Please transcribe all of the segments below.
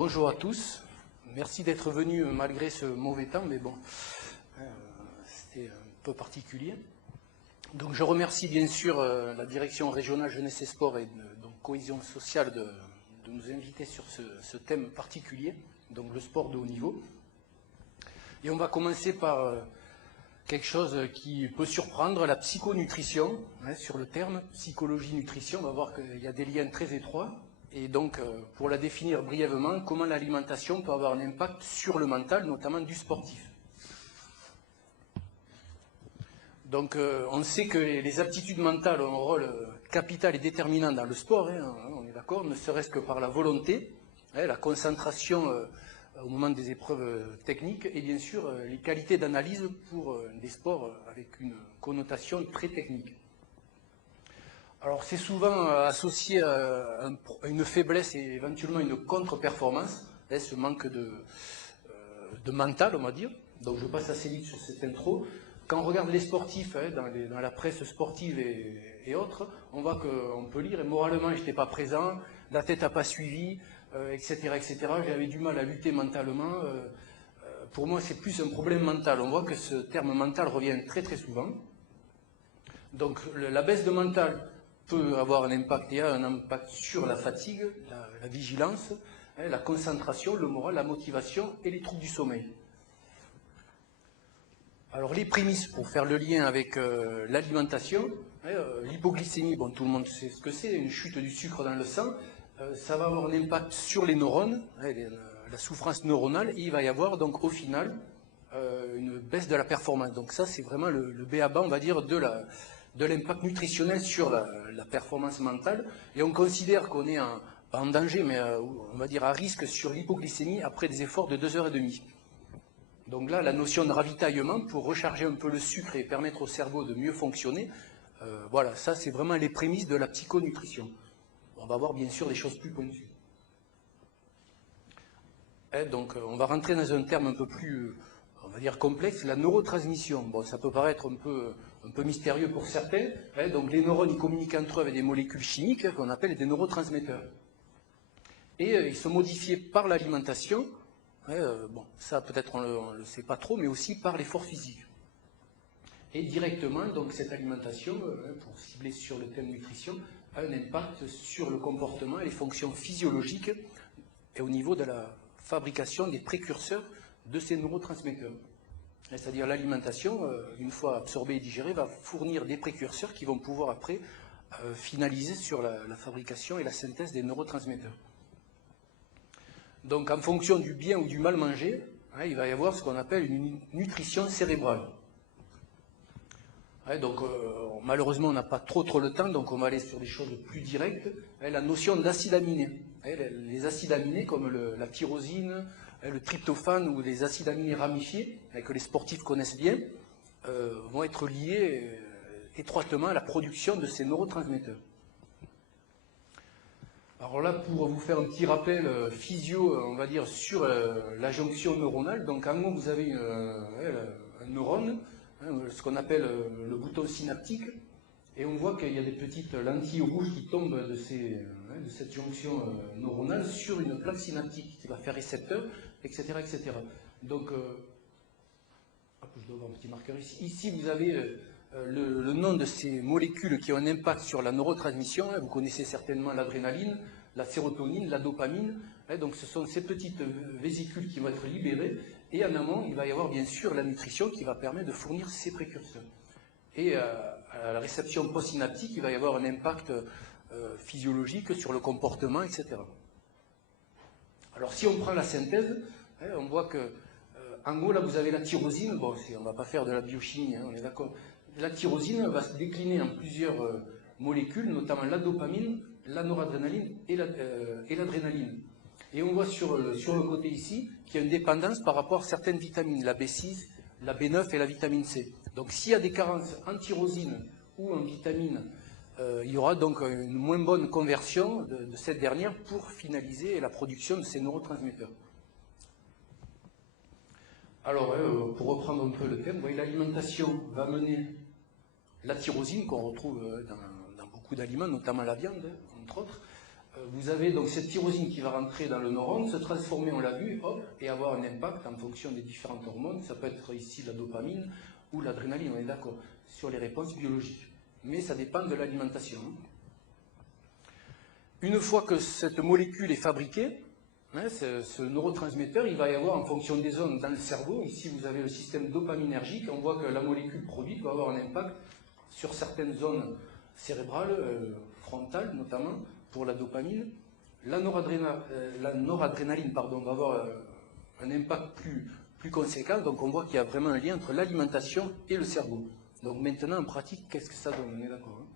Bonjour à tous, merci d'être venus malgré ce mauvais temps, mais bon, c'était un peu particulier. Donc je remercie bien sûr la direction régionale jeunesse et sport et donc cohésion sociale de nous inviter sur ce thème particulier, donc le sport de haut niveau. Et on va commencer par quelque chose qui peut surprendre, la psychonutrition, sur le terme psychologie-nutrition. On va voir qu'il y a des liens très étroits. Et donc, pour la définir brièvement, comment l'alimentation peut avoir un impact sur le mental, notamment du sportif. Donc, on sait que les aptitudes mentales ont un rôle capital et déterminant dans le sport, on est d'accord, ne serait-ce que par la volonté, la concentration au moment des épreuves techniques, et bien sûr les qualités d'analyse pour des sports avec une connotation très technique. Alors c'est souvent associé à une faiblesse et éventuellement une contre-performance, ce manque de mental, on va dire. Donc je passe assez vite sur cette intro. Quand on regarde les sportifs dans la presse sportive et autres, on voit qu'on peut lire « moralement, je n'étais pas présent, la tête n'a pas suivi, etc. etc. J'avais du mal à lutter mentalement. Pour moi, c'est plus un problème mental. » On voit que ce terme mental revient très très souvent. Donc la baisse de mental peut avoir un impact et a un impact sur la fatigue, la vigilance, la concentration, le moral, la motivation et les troubles du sommeil. Alors les prémices pour faire le lien avec l'alimentation, l'hypoglycémie, bon, tout le monde sait ce que c'est, une chute du sucre dans le sang, ça va avoir un impact sur les neurones, la souffrance neuronale, et il va y avoir donc au final une baisse de la performance. Donc ça c'est vraiment le b.a.-ba, on va dire, de l'impact nutritionnel sur la performance mentale, et on considère qu'on est pas en danger, mais on va dire à risque sur l'hypoglycémie après des efforts de 2h30. Donc là, la notion de ravitaillement pour recharger un peu le sucre et permettre au cerveau de mieux fonctionner, voilà, ça c'est vraiment les prémices de la psychonutrition. On va voir bien sûr des choses plus pointues. Donc on va rentrer dans un terme un peu plus, on va dire complexe, la neurotransmission. Bon, ça peut paraître un peu mystérieux pour certains. Donc les neurones, ils communiquent entre eux avec des molécules chimiques qu'on appelle des neurotransmetteurs. Et ils sont modifiés par l'alimentation. Bon, ça peut-être on ne le sait pas trop, mais aussi par l'effort physique. Et directement, donc cette alimentation, pour cibler sur le thème nutrition, a un impact sur le comportement et les fonctions physiologiques et au niveau de la fabrication des précurseurs de ces neurotransmetteurs. C'est-à-dire l'alimentation, une fois absorbée et digérée, va fournir des précurseurs qui vont pouvoir après finaliser sur la fabrication et la synthèse des neurotransmetteurs. Donc en fonction du bien ou du mal manger, il va y avoir ce qu'on appelle une nutrition cérébrale. Donc malheureusement on n'a pas trop le temps, donc on va aller sur des choses plus directes. La notion d'acides aminés. Les acides aminés comme la tyrosine, le tryptophane ou les acides aminés ramifiés, que les sportifs connaissent bien, vont être liés étroitement à la production de ces neurotransmetteurs. Alors là, pour vous faire un petit rappel physio, on va dire, sur la jonction neuronale, donc en gros, vous avez un neurone, ce qu'on appelle le bouton synaptique, et on voit qu'il y a des petites lentilles rouges qui tombent de cette jonction neuronale sur une plaque synaptique qui va faire récepteur, etc. etc. Donc, je dois avoir un petit marqueur ici. Ici, vous avez le nom de ces molécules qui ont un impact sur la neurotransmission. Vous connaissez certainement l'adrénaline, la sérotonine, la dopamine. Donc ce sont ces petites vésicules qui vont être libérées. Et en amont, il va y avoir bien sûr la nutrition qui va permettre de fournir ces précurseurs. Et à la réception postsynaptique, il va y avoir un impact physiologique sur le comportement, etc. Alors si on prend la synthèse, on voit que en gros, là, vous avez la tyrosine. Bon, on ne va pas faire de la biochimie, on est d'accord. La tyrosine va se décliner en plusieurs molécules, notamment la dopamine, la noradrénaline et l'adrénaline. Et on voit sur le côté ici qu'il y a une dépendance par rapport à certaines vitamines, la B6, la B9 et la vitamine C. Donc s'il y a des carences en tyrosine ou en vitamine, il y aura donc une moins bonne conversion de cette dernière pour finaliser la production de ces neurotransmetteurs. Alors, pour reprendre un peu le thème, l'alimentation va mener la tyrosine qu'on retrouve dans beaucoup d'aliments, notamment la viande, entre autres, vous avez donc cette tyrosine qui va rentrer dans le neurone, se transformer, on l'a vu, hop, et avoir un impact en fonction des différentes hormones. Ça peut être ici la dopamine ou l'adrénaline, on est d'accord, sur les réponses biologiques. Mais ça dépend de l'alimentation. Une fois que cette molécule est fabriquée, ce neurotransmetteur, il va y avoir en fonction des zones dans le cerveau, ici vous avez le système dopaminergique, on voit que la molécule produite va avoir un impact sur certaines zones cérébrales, frontales notamment, pour la dopamine. La noradrénaline va avoir un impact plus conséquent, donc on voit qu'il y a vraiment un lien entre l'alimentation et le cerveau. Donc maintenant en pratique, qu'est-ce que ça donne? On est d'accord, hein?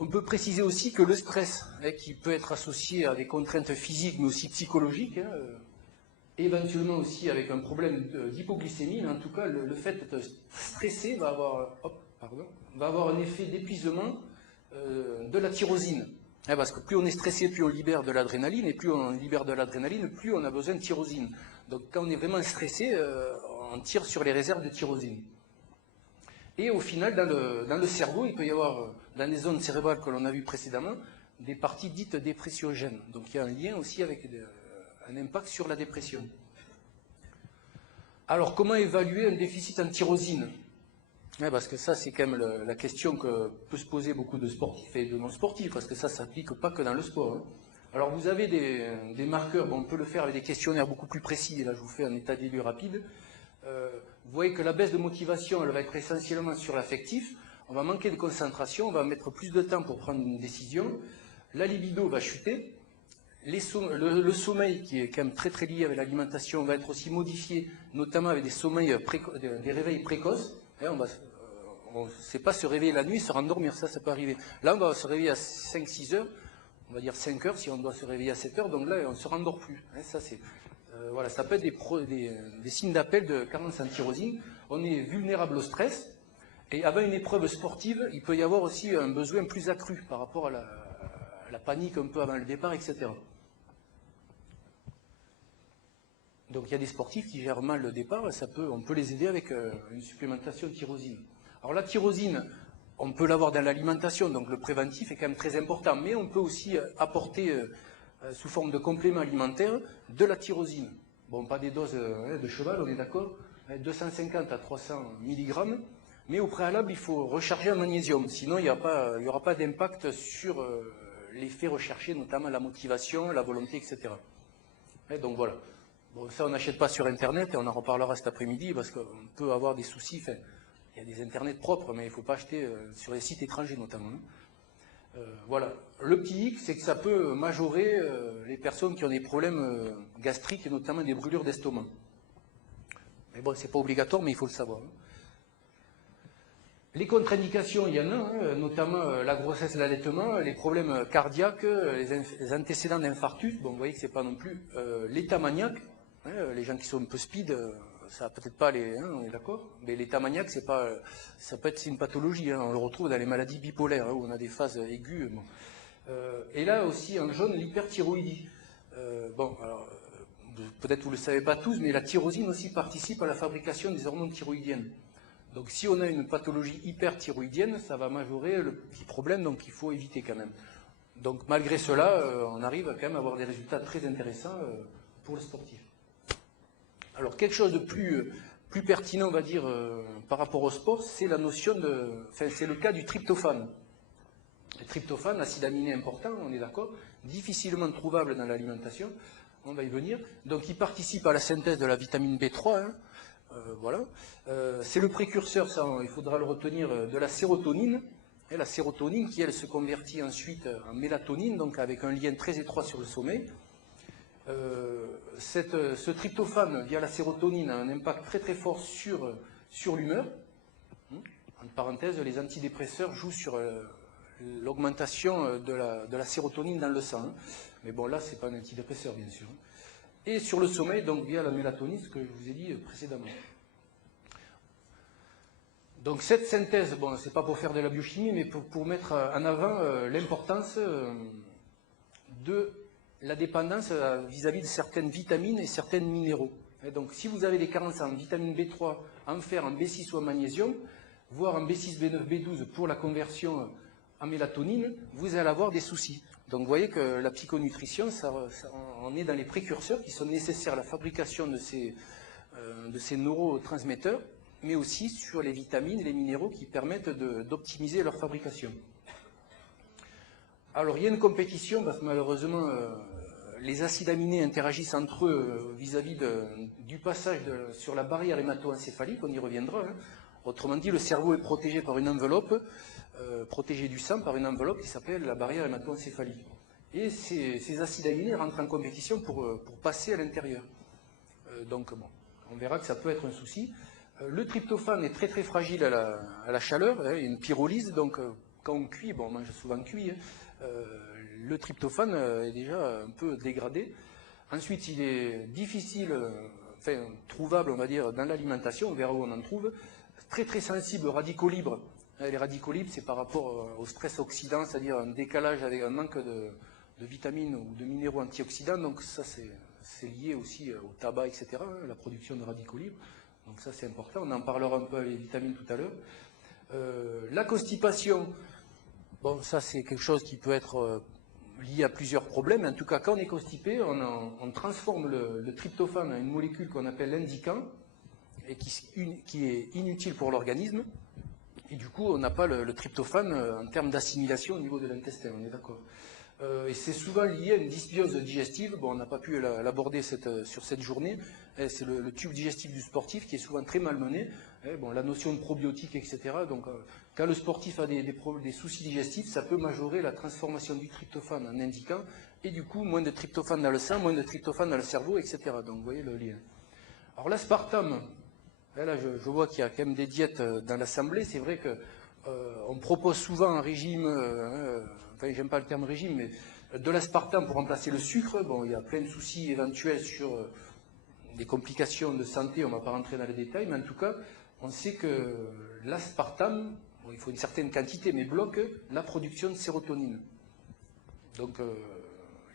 On peut préciser aussi que le stress, qui peut être associé à des contraintes physiques mais aussi psychologiques, éventuellement aussi avec un problème d'hypoglycémie, mais en tout cas le fait d'être stressé va avoir un effet d'épuisement de la tyrosine. Parce que plus on est stressé, plus on libère de l'adrénaline, et plus on libère de l'adrénaline, plus on a besoin de tyrosine. Donc quand on est vraiment stressé, on tire sur les réserves de tyrosine. Et au final, dans le cerveau, il peut y avoir, dans les zones cérébrales que l'on a vues précédemment, des parties dites dépressiogènes. Donc il y a un lien aussi avec un impact sur la dépression. Alors comment évaluer un déficit en tyrosine? Parce que ça, c'est quand même la question que peut se poser beaucoup de sportifs et de non-sportifs, parce que ça ne s'applique pas que dans le sport. Hein. Alors vous avez des marqueurs, on peut le faire avec des questionnaires beaucoup plus précis, et là je vous fais un état des lieux rapide. Vous voyez que la baisse de motivation, elle va être essentiellement sur l'affectif, on va manquer de concentration, on va mettre plus de temps pour prendre une décision, la libido va chuter, le sommeil, qui est quand même très très lié avec l'alimentation, va être aussi modifié, notamment avec des réveils précoces. On ne sait pas se réveiller la nuit, se rendormir, ça peut arriver. Là, on va se réveiller à 5-6 heures, on va dire 5 heures si on doit se réveiller à 7 heures, donc là, on ne se rendort plus. Ça, voilà, ça peut être des signes d'appel de carence en tyrosine. On est vulnérable au stress, et avant une épreuve sportive, il peut y avoir aussi un besoin plus accru par rapport à la panique un peu avant le départ, etc. Donc il y a des sportifs qui gèrent mal le départ, et on peut les aider avec une supplémentation de tyrosine. Alors la tyrosine, on peut l'avoir dans l'alimentation, donc le préventif est quand même très important, mais on peut aussi apporter sous forme de complément alimentaire de la tyrosine. Bon, pas des doses de cheval, on est d'accord, 250 à 300 mg, mais au préalable, il faut recharger en magnésium, sinon il n'y aura pas d'impact sur l'effet recherché, notamment la motivation, la volonté, etc. Donc voilà. Bon, ça, on n'achète pas sur Internet, et on en reparlera cet après-midi, parce qu'on peut avoir des soucis. Enfin, il y a des Internets propres, mais il ne faut pas acheter sur les sites étrangers, notamment. Voilà. Le petit hic, c'est que ça peut majorer les personnes qui ont des problèmes gastriques, et notamment des brûlures d'estomac. Mais bon, c'est pas obligatoire, mais il faut le savoir. Les contre-indications, il y en a, notamment la grossesse et l'allaitement, les problèmes cardiaques, les antécédents d'infarctus. Bon, vous voyez que c'est pas non plus l'état maniaque. Les gens qui sont un peu speed, ça va peut-être pas on est d'accord. Mais l'état maniaque, ça peut être une pathologie. On le retrouve dans les maladies bipolaires, où on a des phases aiguës. Bon. Et là aussi, en jaune, l'hyperthyroïdie. Bon, alors, peut-être vous le savez pas tous, mais la tyrosine aussi participe à la fabrication des hormones thyroïdiennes. Donc si on a une pathologie hyperthyroïdienne, ça va majorer le petit problème, donc il faut éviter quand même. Donc malgré cela, on arrive quand même à avoir des résultats très intéressants pour le sportif. Alors quelque chose de plus pertinent, on va dire, par rapport au sport, c'est la notion c'est le cas du tryptophane. Le tryptophane, acide aminé important, on est d'accord, difficilement trouvable dans l'alimentation, on va y venir. Donc il participe à la synthèse de la vitamine B3, voilà. C'est le précurseur, ça, il faudra le retenir, de la sérotonine. Et la sérotonine qui, elle, se convertit ensuite en mélatonine, donc avec un lien très étroit sur le sommeil. Ce tryptophane, via la sérotonine, a un impact très très fort sur l'humeur. En parenthèse, les antidépresseurs jouent sur l'augmentation de la sérotonine dans le sang. Mais bon, là, ce n'est pas un antidépresseur, bien sûr. Et sur le sommeil, donc via la mélatonine, ce que je vous ai dit précédemment. Donc cette synthèse, bon, c'est pas pour faire de la biochimie, mais pour mettre en avant l'importance de la dépendance vis-à-vis de certaines vitamines et certains minéraux. Et donc si vous avez des carences en vitamine B3, en fer, en B6 ou en magnésium, voire en B6, B9, B12 pour la conversion en mélatonine, vous allez avoir des soucis. Donc vous voyez que la psychonutrition, on est dans les précurseurs qui sont nécessaires à la fabrication de ces neurotransmetteurs, mais aussi sur les vitamines et les minéraux qui permettent d'optimiser leur fabrication. Alors il y a une compétition parce que malheureusement les acides aminés interagissent entre eux vis-à-vis du passage sur la barrière hémato-encéphalique, on y reviendra. Hein. Autrement dit, le cerveau est protégé par une enveloppe, protégé du sang par une enveloppe qui s'appelle la barrière hémato-encéphalique. Et ces acides aminés rentrent en compétition pour passer à l'intérieur. Donc bon, on verra que ça peut être un souci. Le tryptophane est très très fragile à la chaleur, hein, il y a une pyrolyse, donc quand on cuit, bon on mange souvent cuit, hein, le tryptophane est déjà un peu dégradé. Ensuite, il est difficile, enfin trouvable, on va dire, dans l'alimentation, on verra où on en trouve. Très très sensible aux radicaux libres. Les radicaux libres, c'est par rapport au stress oxydant, c'est-à-dire un décalage avec un manque de vitamines ou de minéraux antioxydants. Donc ça, c'est lié aussi au tabac, etc., hein, la production de radicaux libres. Donc ça, c'est important. On en parlera un peu les vitamines tout à l'heure. La constipation, bon, ça, c'est quelque chose qui peut être lié à plusieurs problèmes. En tout cas, quand on est constipé, on transforme le tryptophane en une molécule qu'on appelle l'indiquant, et qui est inutile pour l'organisme. Et du coup, on n'a pas le tryptophane en termes d'assimilation au niveau de l'intestin, on est d'accord. Et c'est souvent lié à une dysbiose digestive. Bon, on n'a pas pu l'aborder sur cette journée. C'est le tube digestif du sportif qui est souvent très malmené. Bon, la notion de probiotique, etc. Donc, quand le sportif a des soucis digestifs, ça peut majorer la transformation du tryptophane en indiquant. Et du coup, moins de tryptophane dans le sang, moins de tryptophane dans le cerveau, etc. Donc, vous voyez le lien. Alors, l'aspartame, là, je vois qu'il y a quand même des diètes dans l'Assemblée. C'est vrai qu'on propose souvent un régime, enfin, j'aime pas le terme régime, mais de l'aspartame pour remplacer le sucre. Bon, il y a plein de soucis éventuels sur des complications de santé, on ne va pas rentrer dans les détails, mais en tout cas, on sait que l'aspartame, bon, il faut une certaine quantité, mais bloque la production de sérotonine. Donc,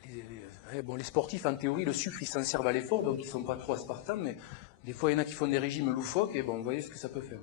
les sportifs, en théorie, le sucre, ils s'en servent à l'effort, donc ils ne sont pas trop aspartame, mais des fois, il y en a qui font des régimes loufoques, et bon, vous voyez ce que ça peut faire.